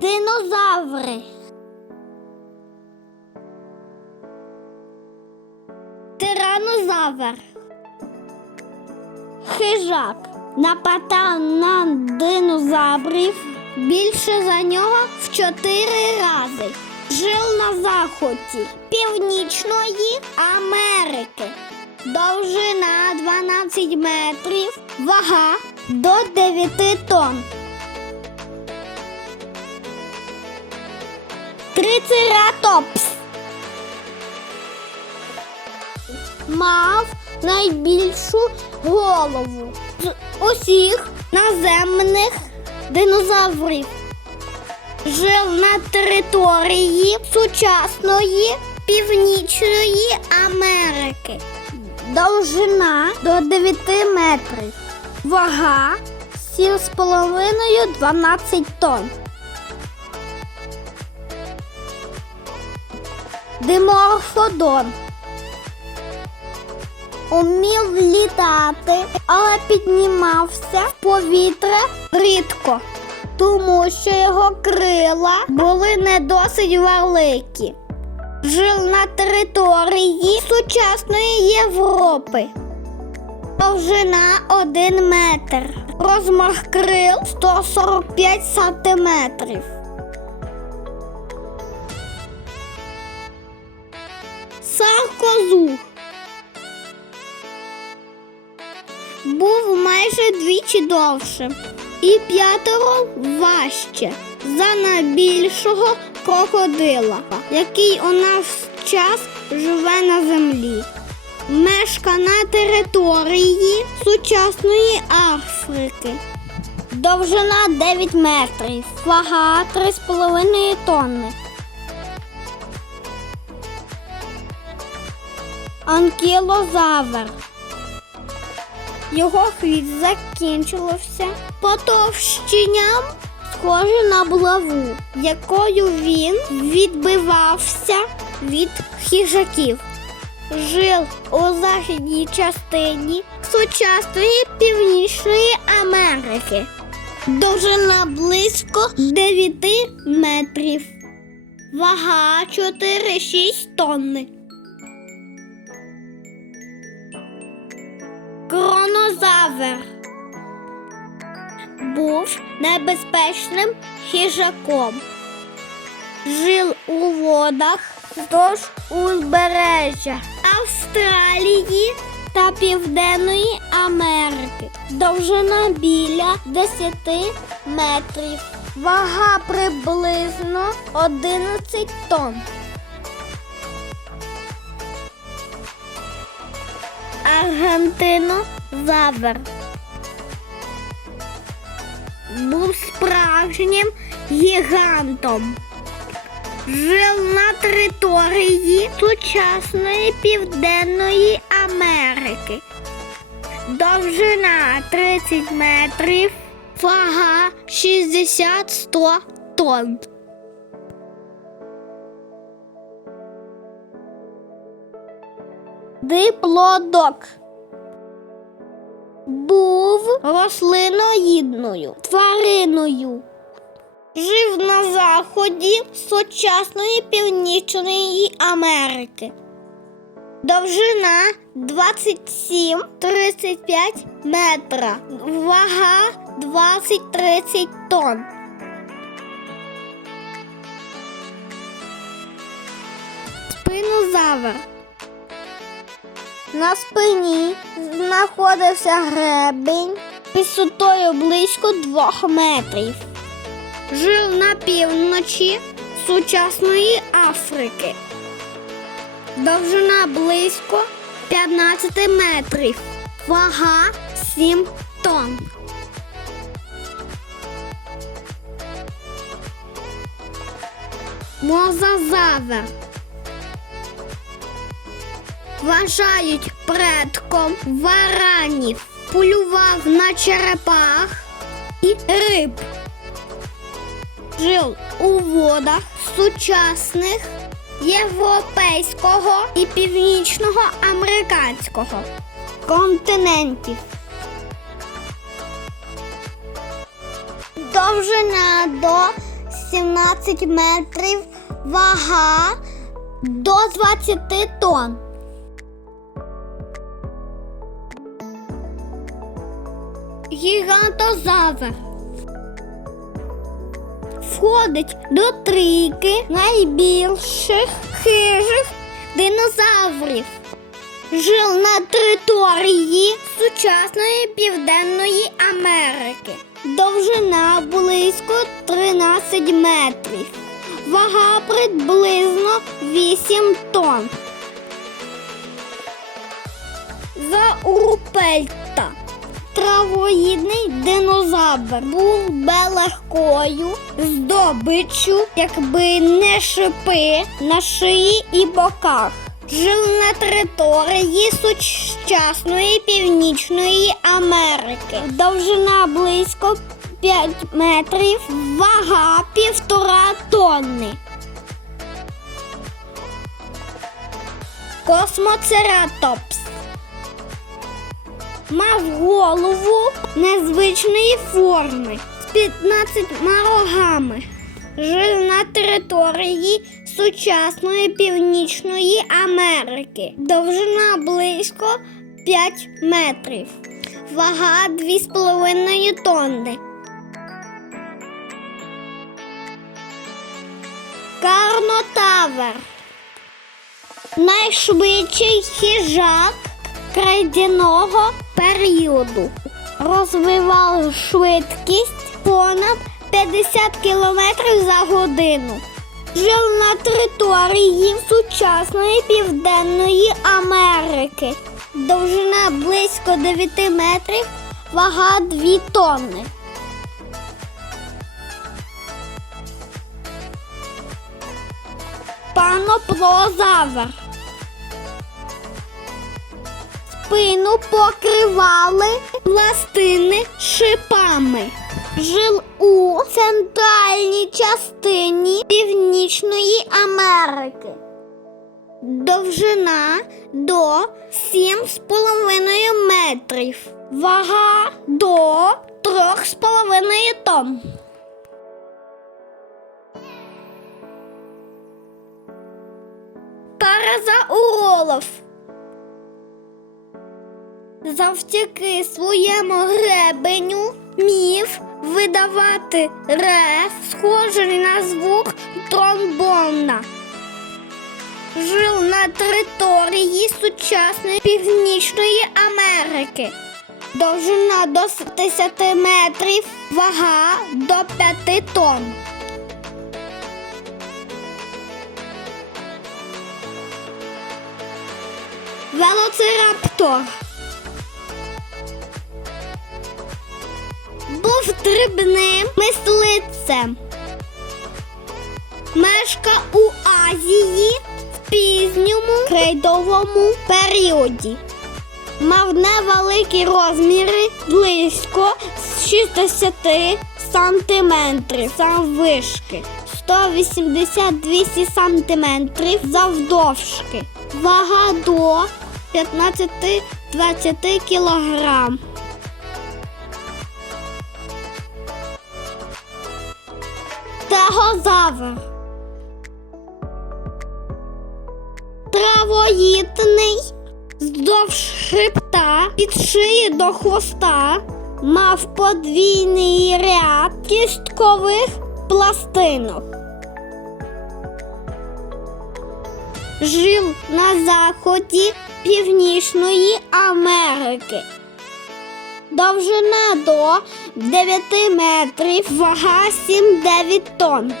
Динозаври. Тиранозавр. Хижак нападав на динозаврів більше за нього в чотири рази. Жив на заході Північної Америки. Довжина 12 метрів, вага до 9 тонн. Трицератопс мав найбільшу голову з усіх наземних динозаврів. Жив на території сучасної Північної Америки. Довжина до 9 метрів. Вага 7,5-12 тонн. Диморфодон. Умів літати, але піднімався в повітря рідко, тому що його крила були не досить великі. Жив на території сучасної Європи. Довжина 1 метр. Розмах крил 145 сантиметрів. Саркозух був майже двічі довше і п'ятеро важче за найбільшого крокодила, який у наш час живе на землі. Мешка на території сучасної Африки. Довжина 9 метрів, вага 3,5 тонни. Анкілозавр. Його хвіст закінчився потовщенням, схоже на булаву, якою він відбивався від хижаків. Жив у західній частині сучасної Північної Америки. Довжина близько 9 метрів. Вага 4-6 тонни. Кронозавр був небезпечним хижаком. Жив у водах вздовж узбережжя Австралії та Південної Америки. Довжина біля 10 метрів. Вага приблизно 11 тонн. Аргентинозавр був справжнім гігантом. Жив на території сучасної Південної Америки. Довжина 30 метрів, вага 60-100 тонн. Диплодок був рослиноїдною твариною. Жив на заході сучасної Північної Америки. Довжина 27-35 метра. Вага 20-30 тонн. Спинозавр. На спині знаходився гребень висотою близько двох метрів. Жив на півночі сучасної Африки. Довжина близько 15 метрів. Вага 7 тонн. Мозазавр. Вважають предком варанів, полював на черепах і риб. Жив у водах сучасних європейського і північного американського континентів. Довжина до 18 метрів, вага до 20 тонн. Гігантозавр входить до трійки найбільших хижих динозаврів. Жив на території сучасної Південної Америки. Довжина близько 13 метрів. Вага приблизно 8 тонн. Заурупельта. Травоїдний динозавр був би легкою здобиччю, якби не шипи на шиї і боках. Жив на території сучасної Північної Америки. Довжина близько 5 метрів, вага півтора тонни. Космоцератопс мав голову незвичної форми з 15 рогами. Жив на території сучасної Північної Америки. Довжина близько 5 метрів. Вага 2,5 тонни. Карнотавр. Найшвидший хижак крайдяного періоду. Розвивав швидкість понад 50 км за годину. Жив на території сучасної Південної Америки. Довжина близько 9 метрів, вага 2 тонни. Паноплозавр. Спину покривали пластини шипами. Жив у центральній частині Північної Америки. Довжина до 7,5 метрів. Вага до 3,5 тонн. Паразауролов. Завдяки своєму гребеню міг видавати рев, схожий на звук тромбона. Жив на території сучасної Північної Америки. Довжина до 10 метрів, вага до 5 тонн. Велоцираптор. Був дрібним мисливцем. Мешкав у Азії в пізньому крейдовому періоді. Мав невеликі розміри близько 60 сантиметрів заввишки, 180-200 сантиметрів завдовжки. Вага до 15-20 кілограм. Стегозавр. Травоїдний здовж хребта від шиї до хвоста мав подвійний ряд кісткових пластинок. Жив на заході Північної Америки. Довжина до 9 метрів, вага 7-9 тонн.